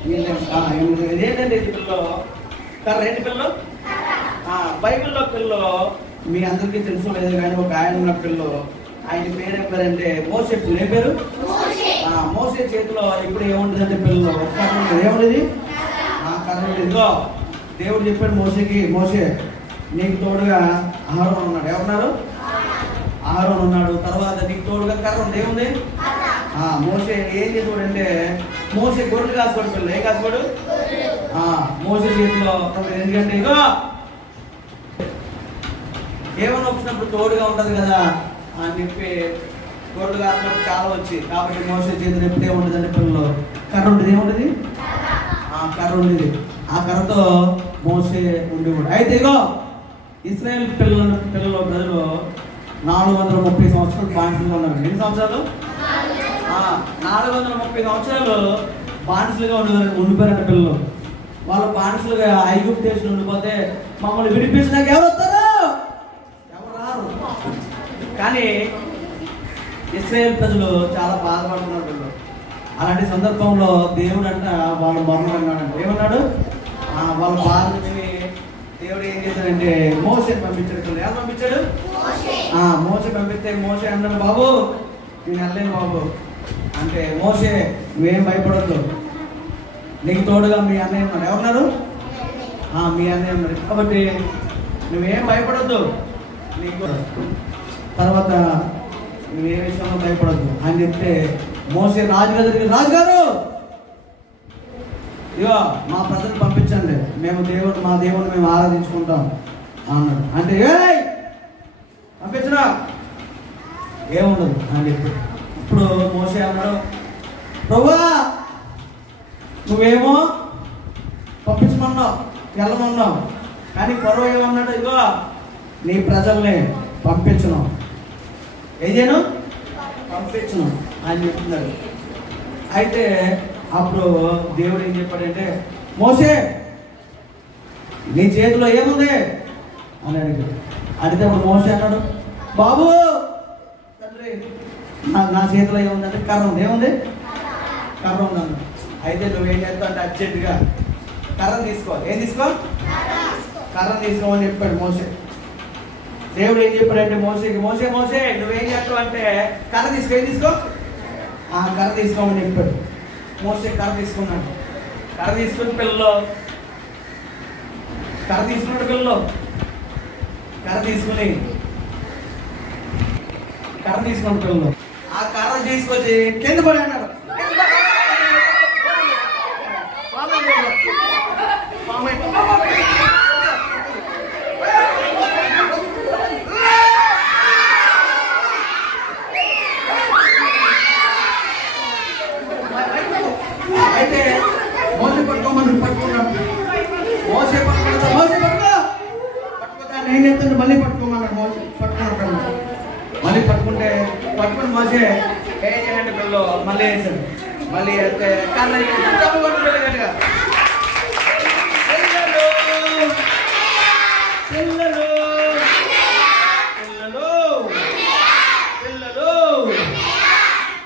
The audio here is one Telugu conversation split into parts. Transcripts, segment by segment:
ఏంటంటే ఇది పిల్లలు కర్ర, ఏంటి పిల్లలు? బైబిల్లో పిల్లలు మీ అందరికీ తెలుసు లేదు కానీ ఒక ఆయన ఉన్న పిల్లలు, ఆయన పేరు ఏం పేరంటే మోసే. ఏ పేరు? మోసే చేతిలో ఇప్పుడు ఏముంటుందంటే పిల్లలు ఏముండేది? కర్ర. ఇదిగో దేవుడు చెప్పాడు మోసేకి, మోసే నీకు తోడుగా ఆహారం ఉన్నాడు. ఎవరున్నారు? ఆహారం ఉన్నాడు. తర్వాత నీకు తోడుగా కర్ర ఉంది. ఏముంది? మోసే ఏం చేసాడు అంటే మోసే గొర్రెలు కాసుకోడు పిల్లలు. ఏం కాసుకోడు? మోసే చేతిలో. ఎందుకంటే ఇగో ఏమన్నా వచ్చినప్పుడు తోడుగా ఉంటది కదా అని చెప్పి గొర్రెలు కాసినప్పుడు చాలా వచ్చి, కాబట్టి మోసే చేతులు ఎప్పుడు ఏముండదు అంటే పిల్లలు కర్ర ఉంటుంది. ఏముంటది? కర్ర ఉండేది. ఆ కర్రతో మోసే ఉండేవాడు. అయితే ఇగో ఇశ్రాయేల్ పిల్లలు ప్రజలు 430 సంవత్సరాలు బానిసలుగా ఉన్నారు. ఎన్ని సంవత్సరాలు? 430 సంవత్సరాలు బానిసలుగా ఉండిపోయారు పిల్లలు. వాళ్ళు బానిసలుగా ఐగుప్తు దేశంలో ఉండిపోతే మమ్మల్ని విడిపించడానికి ఎవరు వస్తారు? ఎవరు రారు. కానీ ఇశ్రాయేల్ ప్రజలు చాలా బాధపడుతున్నారు పిల్లలు. అలాంటి సందర్భంలో దేవుడు అంట వాళ్ళు మొదలు అన్నాడు. ఏమన్నాడు? వాళ్ళ బాధ దేవుడు ఏం చేశాడంటే మోసేని పంపించాడు. ఎవరు పంపించాడు? మోసే పంపిస్తే మోసే అన్నాడు, బాబు నేను వెళ్ళలేను బాబు అంటే, మోసే నువ్వేం భయపడొద్దు, నీకు తోడుగా మీ అన్నయ్య ఉన్నాడు. ఎవరున్నారు? మీ అన్నయ్య ఉన్నారు. కాబట్టి నువ్వేం భయపడొద్దు, నీకు తర్వాత నువ్వే విషయంలో భయపడొద్దు అని చెప్తే మోసే రాజుగారు దగ్గరికి, రాజుగారు ఇగో మా ప్రజలు పంపించండి, మేము మా దేవుడిని మేము ఆరాధించుకుంటాం అన్నాడు. అంటే పంపించరా, ఏముండదు అని చెప్పి. ఇప్పుడు మోసే అన్నాడు, ప్రభువా నువ్వేమో పంపించమన్నావు, వెళ్ళమన్నావు, కానీ ఫరో ఏమన్నాడు? ఇగో నీ ప్రజల్ని పంపించను, ఏం చేయను, పంపించను అని చెప్తున్నాడు. అయితే అప్పుడు దేవుడు ఏం చెప్పాడంటే, మోసే నీ చేతిలో ఏముంది అని అడిగాడు. అడిగితే అప్పుడు మోసే అన్నాడు, బాబు తండ్రి నా చేతిలో ఏముందంటే కర్ర ఉంది. ఏముంది? కర్ర ఉందన్న. అయితే నువ్వేం చేస్తావు అంటే అర్జెంటుగా కర్ర తీసుకో. ఏం తీసుకో? కర్ర తీసుకోమని చెప్పాడు మోసే. దేవుడు ఏం చెప్పాడంటే మోసేకి, మోసే మోసే నువ్వేం చేస్తావు అంటే కర్ర తీసుకో. ఏం తీసుకో? కర్ర తీసుకోమని చెప్పాడు. మోసే కర్ర తీసుకున్నాడు. కర్ర తీసుకుని పిల్లలు కర్ర తీసుకున్నాడు. పిల్లలు కర్ర తీసుకున్నాడు. పిల్లలు ఆ కర్ర తీసుకొచ్చి కింద పడి అన్నాడు. అయితే మోసే పట్టుకున్నాడు. నేను చెప్తాను మళ్ళీ పట్టుకోమన్నాడు. మోసే పట్టుకున్నాడు. మళ్ళీ పట్టుకుని మోసే ఏం చేయండి పిల్లలు మళ్ళీ వేసాడు. మళ్ళీ అయితే కర్ర పిల్లగా పిల్లలు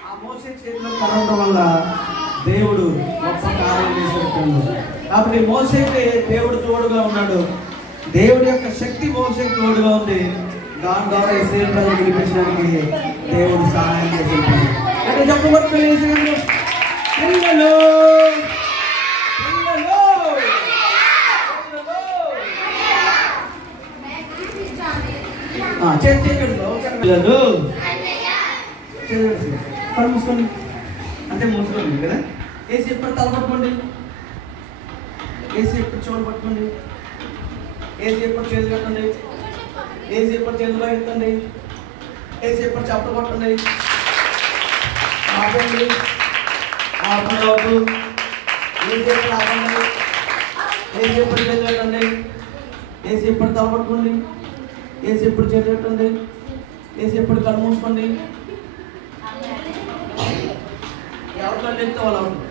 ఆ మోసే చేతిలో కలవడం వల్ల దేవుడు గొప్ప కార్యం చేశాడు. కాబట్టి మోసేకి దేవుడు తోడుగా ఉన్నాడు. దేవుడి యొక్క శక్తి మోసేకి తోడుగా ఉంది. దాని ద్వారా ఇశ్రాయేలు ప్రజలు విడిపించడానికి దేవుడు సహాయం చేశాడు. అంటే చెప్పబడి పిల్లలు కళ్ళు మూసుకోండి అంటే మూసుకోండి కదా. ఏసీ ఎప్పుడు తల పట్టుకోండి, ఏసీ ఎప్పుడు చెవులు పట్టుకోండి, ఏసీ ఎప్పుడు చేతులు కట్టండి, ఏసీ ఎప్పుడు చేతులు ఎత్తండి, ఏసీ ఎప్పుడు చెప్పులు పట్టండి. ఆపండి, ఆపండి, ఏసీ ఎప్పుడు ఆపండి, ఏసీ ఎప్పుడు చేతులు కట్టండి, ఏసీ ఎప్పుడు తల పట్టుకోండి, ఏసీ ఎప్పుడు చేతులు కట్టండి, ఏసీ ఎప్పుడు కళ్ళు మూసుకోండి. ఎవరికన్నా చెప్తే వాళ్ళు అవుతుంది.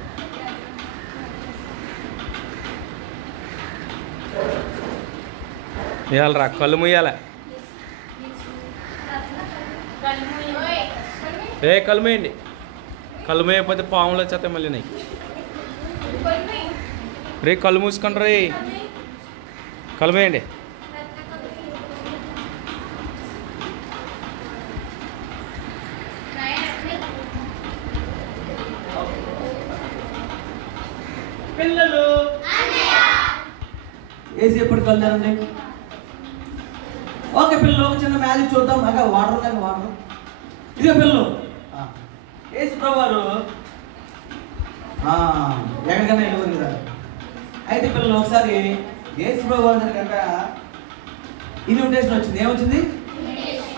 ఇవ్వాలరా కళ్ళు ముయ్యాల. కళ్ళు మూయండి. కళ్ళు మూయకపోతే పాములు వచ్చేస్తాయి మళ్ళీ. రే కళ్ళు మూసుకొని రే, కళ్ళు వేయండి. పిల్లలు ఏసీ ఎప్పుడు కలుతారండి? ఓకే పిల్లలు, ఒక చిన్న మ్యాజిక్ చూద్దాం. అక్కడ వాటర్ ఉన్నాయి, వాటర్. ఇదిగో పిల్లలు, ఏసు ప్రభు వారు ఎక్కడికైనా వెళ్ళరు కదా. అయితే పిల్లలు ఒకసారి ఏసు ప్రభు వారి దగ్గర ఇన్విటేషన్ వచ్చింది. ఏమొచ్చింది?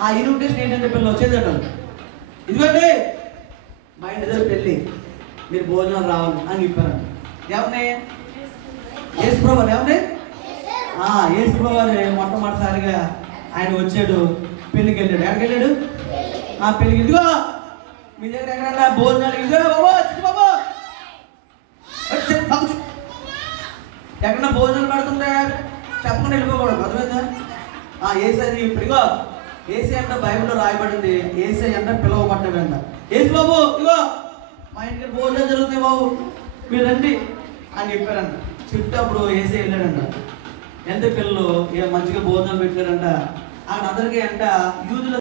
ఆ ఇన్విటేషన్ ఏంటంటే పిల్లలు వచ్చేదట, ఇదిగోండి మా ఇంటి దగ్గర పెళ్ళి, మీరు భోజనాలు రావాలి అని చెప్పారంట. ఏమన్నా ఏసు ప్రభు వారు ఏమన్నా ఏసు ప్రభు వారు మొట్టమొదటిసారిగా ఆయన వచ్చాడు, పెళ్ళికి వెళ్ళాడు. ఎక్కడికి వెళ్ళాడు? పెళ్ళికి. ఇదిగో మీ దగ్గర ఎక్కడన్నా భోజనాలు, ఇదిగో బాబా ఎక్కడన్నా భోజనాలు పెడుతుంటే చెప్పకుండా వెళ్ళిపోకూడదు, అర్థమైందా? ఏసీ ఇప్పుడుగో ఏసీ అంటే బైబిల్లో రాయబడింది, ఏసీ అంటే పిలువబడ్డాడంట. ఏసు బాబు ఇగో మా ఇంటికి భోజనం జరుగుతుంది బాబు, మీరు రండి అని చెప్పారంట. చెప్తే అప్పుడు ఏసీ వెళ్ళాడంట. ఎంత పిల్లలు మంచిగా భోజనం పెట్టారంట. అక్కడ అందరికీ అంట యూదుల